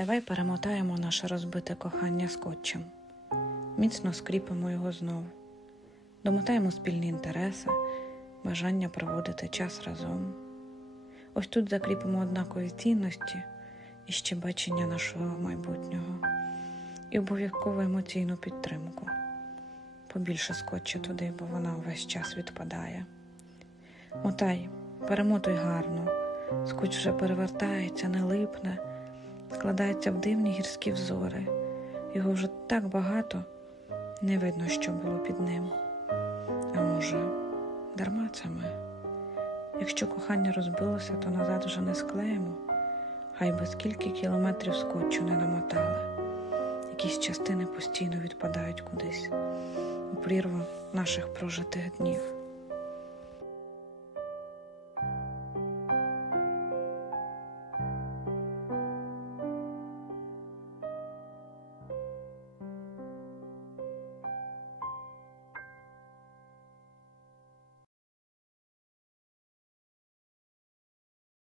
Давай перемотаємо наше розбите кохання скотчем. Міцно скріпимо його знову. Домотаємо спільні інтереси, бажання проводити час разом. Ось тут закріпимо однакові цінності і ще бачення нашого майбутнього. І обов'язково емоційну підтримку. Побільше скотча туди, бо вона весь час відпадає. Мотай, перемотуй гарно. Скотч вже перевертається, не липне, складається в дивні гірські взори. Його вже так багато, не видно, що було під ним. А може, дарма це ми? Якщо кохання розбилося, то назад вже не склеїмо. Хай би скільки кілометрів скотчу не намотали. Якісь частини постійно відпадають кудись у прірву наших прожитих днів.